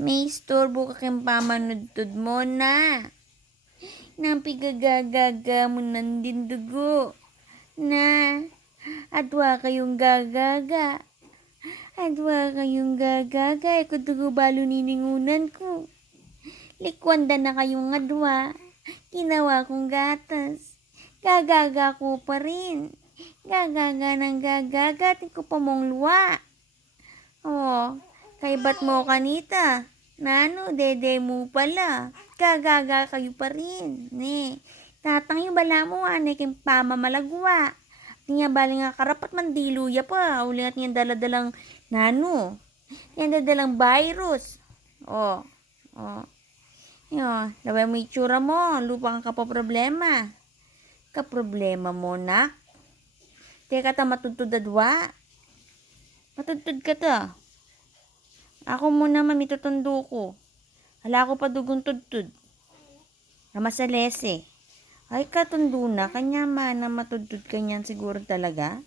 May istorbo ka kang pamanudtod mo na. Nang pigagagaga mo nandin dugo. Na. Adwa kayong gagaga. Adwa kayong gagaga. Iko dugo balo niningunan ko. Likwanda na kayong adwa. Ginawa kong gatas. Gagaga ko pa rin. Gagaga ng gagaga. Tiko pa mong luwa. Oh, kay ba't mo kanita? Nano, dede mo pala. Gagaga kayo pa rin. Ne, tatang yung bala mo ane kay pamamalagwa. Tinya bali nga karapat mandiluya pa. Uli at niyan daladalang nano. Yan dadalang virus. Oh, oh. Yo, labay mo itsura mo. Lupa kang kapaproblema. Kaproblema mo na. Teka ta matutudadwa. Matutud ka to. Ako muna mamitutundo ko. Hala ko pa dugong tudtud. Namasalese. Ay katundo na. Kanya man na matudtud ka niyan siguro talaga.